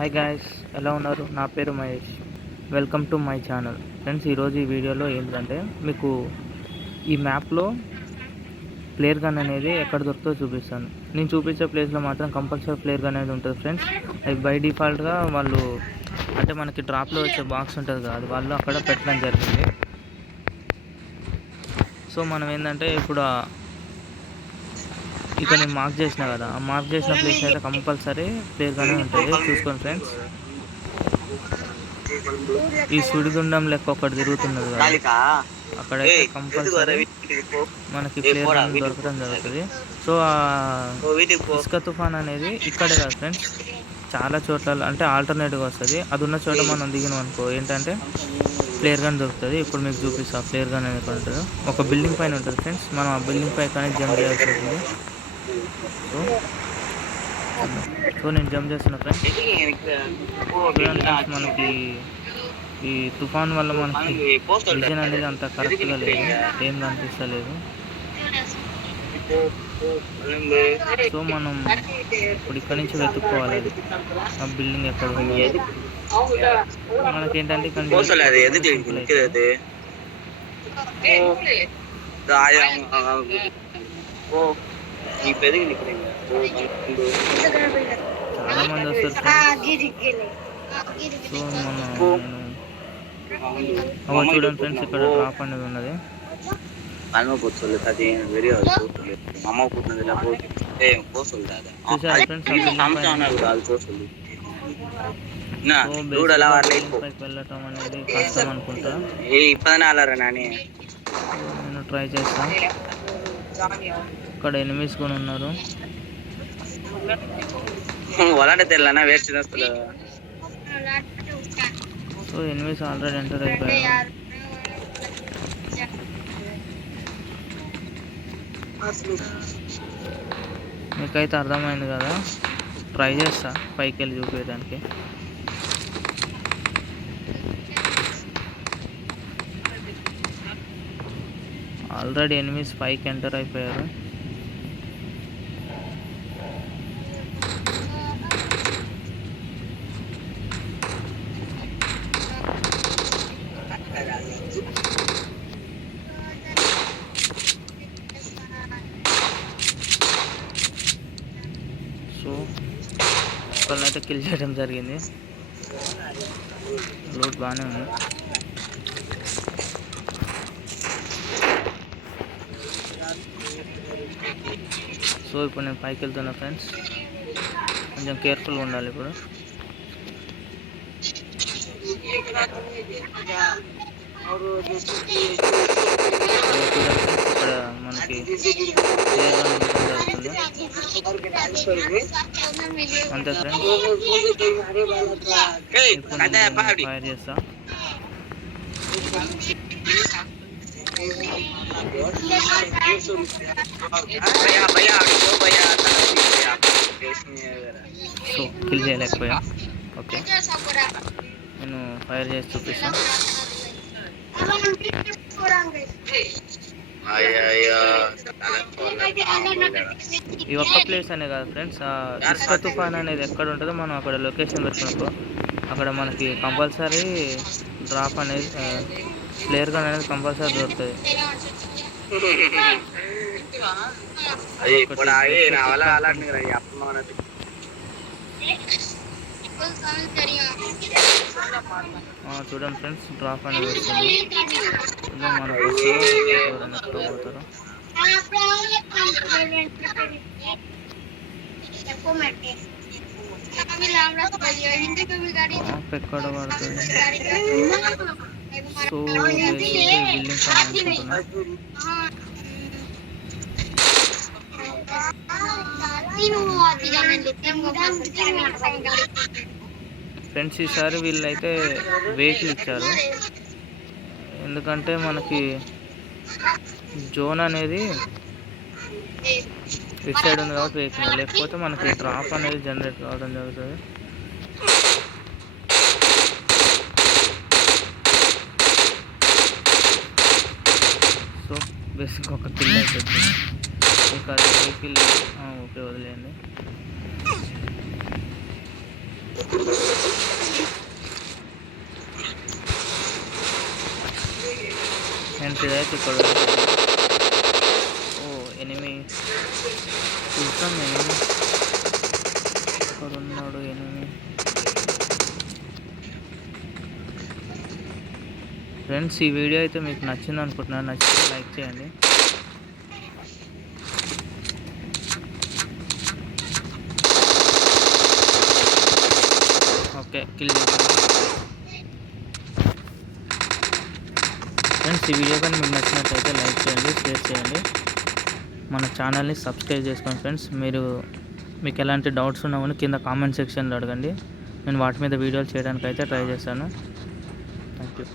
Hi guys, ఎలా ఉన్నారు? నా పేరు Mahesh. Welcome to my channel. Friends, ఈరోజు ఈ వీడియోలో ఏంటంటే మీకు ఈ మ్యాప్లో ప్లేయర్ గన్ అనేది ఎక్కడ దొరుకుతుందో చూపిస్తాను. నేను చూపించే ప్లేస్లో మాత్రం కంపల్సరీ ప్లేయర్ గన్ అనేది ఉంటుంది ఫ్రెండ్స్. అది బై డిఫాల్ట్గా వాళ్ళు అంటే మనకి డ్రాప్లో వచ్చే బాక్స్ ఉంటుంది కదా, అది వాళ్ళు అక్కడ పెట్టడం జరిగింది. సో మనం ఏంటంటే ఇప్పుడు ఇక్కడ నేను మార్క్ చేసిన కదా, ఆ మార్క్ చేసిన ప్లేస్ అయితే కంపల్సరీ ప్లేయర్ గన్ ఉంటుంది. చూసుకోండి ఫ్రెండ్స్, ఈ సుడిగుండం లెక్క ఒకటి తిరుగుతున్నది కదా, అక్కడైతే కంపల్సరీ మనకి ప్లేయర్ గన్ దొరకడం జరుగుతుంది. సో ఆ ఇసుక తుఫాన్ అనేది ఇక్కడే కాదు ఫ్రెండ్స్, చాలా చోట్ల అంటే ఆల్టర్నేటివ్గా వస్తుంది. అది ఉన్న చోట మనం దిగినాం అనుకో ఏంటంటే ప్లేయర్ గన్ దొరుకుతుంది. ఇప్పుడు మీకు చూపిస్తా ప్లేయర్ గన్ అనేది ఉంటుంది. ఒక బిల్డింగ్ పైన ఉంటుంది ఫ్రెండ్స్, మనం ఆ బిల్డింగ్ పై కానీ జంప్ చేయాల్సి ఉంటుంది. సో నేను జంప్ చేస్తున్నా ఫ్రెండ్స్. మనకి ఈ తుఫాన్ వల్ల మనకి విజన్ అనేది అంత కరెక్ట్గా లేదు, ఏం కనిపిస్తలేదు. సో మనం ఇప్పుడు ఇక్కడ నుంచి వెతుక్కోవాలి, అది ఆ బిల్డింగ్ ఎక్కడ ఉంది. మనకేంటంటే చాలా మంది వస్తారు. సో మనం చూడండి ఫ్రెండ్స్, ఇక్కడ డ్రాప్ అనేది ఉన్నది. చూసారు ఫ్రెండ్స్, వెళ్ళటం అనేది కష్టం అనుకుంటా. నేను ట్రై చేస్తా. ఇక్కడ ఎనిమిస్ కూడా ఉన్నారు. సో ఎనిమిస్ ఆల్రెడీ ఎంటర్ అయిపోయారు. మీకైతే అర్థమైంది కదా, ట్రై చేస్తా పైకి వెళ్ళి చూపించడానికి. ఆల్రెడీ ఎనిమిస్ పైకి ఎంటర్ అయిపోయారు. సో ఒకళ్ళనైతే కిల్ చేయడం జరిగింది. లూట్ బాగానే ఉంది. సో ఇప్పుడు నేను పైకి వెళ్తున్నా ఫ్రెండ్స్, కొంచెం కేర్ఫుల్గా ఉండాలి. ఇప్పుడు ఇక్కడ మనకి అంతే ఫ్రెండ్స్. ఫైర్ చేస్తా. సో కిల్ చేయలేకపోయా. ఓకే, నేను ఫైర్ చేసి చూపిస్తాను. ఈ ఒక్క ప్లేస్ అనే కాదు ఫ్రెండ్స్, ఇసుక తుఫాన్ అనేది ఎక్కడ ఉంటుందో మనం అక్కడ లొకేషన్ పెట్టినప్పుడు అక్కడ మనకి కంపల్సరీ డ్రాప్ అనేది ప్లేయర్ గన్ అనేది కంపల్సరీ దొరుకుతుంది. చూడండి ఫ్రెండ్స్, డ్రాప్ అనేది వస్తుంది. మనకు పోతారు. ఎక్కడ పడుతుంది? సో బిల్డింగ్ అనుకుంటున్నా. ఫ్రెండ్స్, ఈసారి వీళ్ళైతే వెహికల్ ఇచ్చారు, ఎందుకంటే మనకి జోన్ అనేది ఇటు సైడ్ ఉంది కాబట్టి వెహికల్, లేకపోతే మనకి డ్రాప్ అనేది జనరేట్ కావడం జరుగుతుంది. సో బేసిక్ ఒక కిల్ అయిపోతుంది. ఇంకా వెహికల్ ఓకే, వదిలేయండి. ఫ్రెండ్స్ ఇదైతే ఇక్కడ ఎనిమి చూస్తాం. ఎనిమి ఇక్కడ ఉన్నాడు. ఎనిమి ఫ్రెండ్స్ ఈ వీడియో అయితే మీకు నచ్చింది అనుకుంటున్నాను. నచ్చితే లైక్ చేయండి. ఓకే, కిల్ చేసాను. ఫ్రెండ్స్ ఈ వీడియో కానీ మీకు నచ్చినట్లయితే లైక్ చేయండి, షేర్ చేయండి, మన ఛానల్ని సబ్స్క్రైబ్ చేసుకోండి. ఫ్రెండ్స్ మీకు ఎలాంటి డౌట్స్ ఉన్నా కానీ కింద కామెంట్ సెక్షన్లో అడగండి. నేను వాటి మీద వీడియోలు చేయడానికి అయితే ట్రై చేశాను. Thank you.